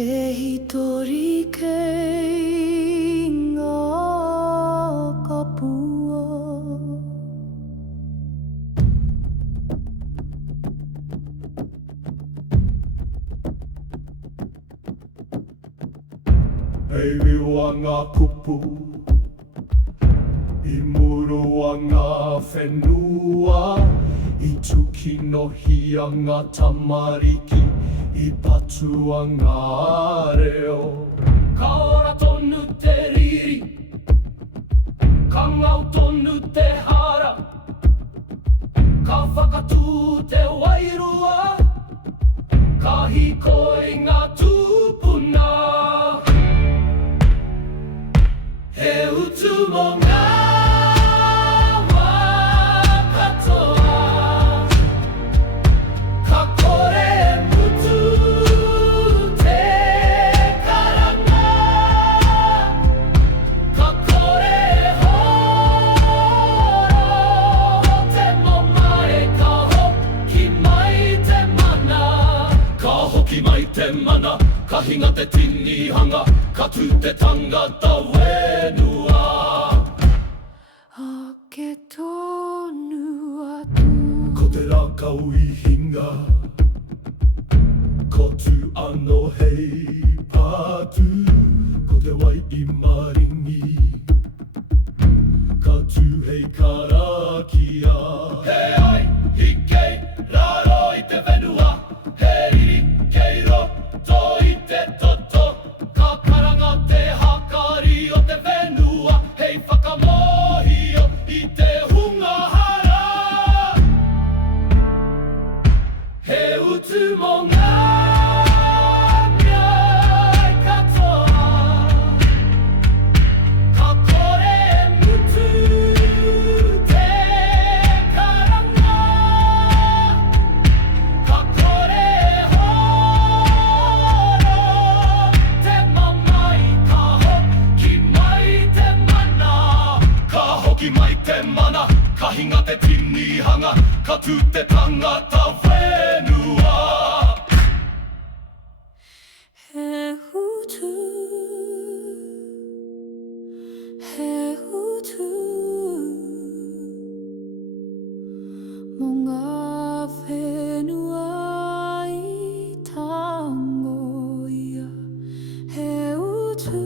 へ一人けがカプアHei riwa ngā kupu I muru a ngā whenua I tuki no hia ngā tamariki I patu a ngā reo Ka ora tonu te riri Ka ngau tonu te hara Ka whakatū te wairua Ka hikoi ngā tūpuna He utu mō ngā wā katoa Ka kore mutu te karanga Ka kore horo te momare Ka hoki mai te mana Ka hoki mai te mana Ka hinga te tinihanga Ka tū te tangata whenua A ke tonu atu Ko te rākau I hinga Ko tū ano hei pātū Ko te wai I maringi Ka tū hei karakia He ai, hi kei, raro I te whenua He riri, kei roto I te toto Ka karanga te hakari o te whenua Hei whakamohio I te hunga hara He utu mō ngā mea katoa Ka kore mutu te karanga Ka kore horo te mamai Ka hoki mai te mana Ka hoki mai te mana Ka hinga te tinihanga Ka tū te tangata whenua He utu He utu Mō ngā whenua I tango ia He utu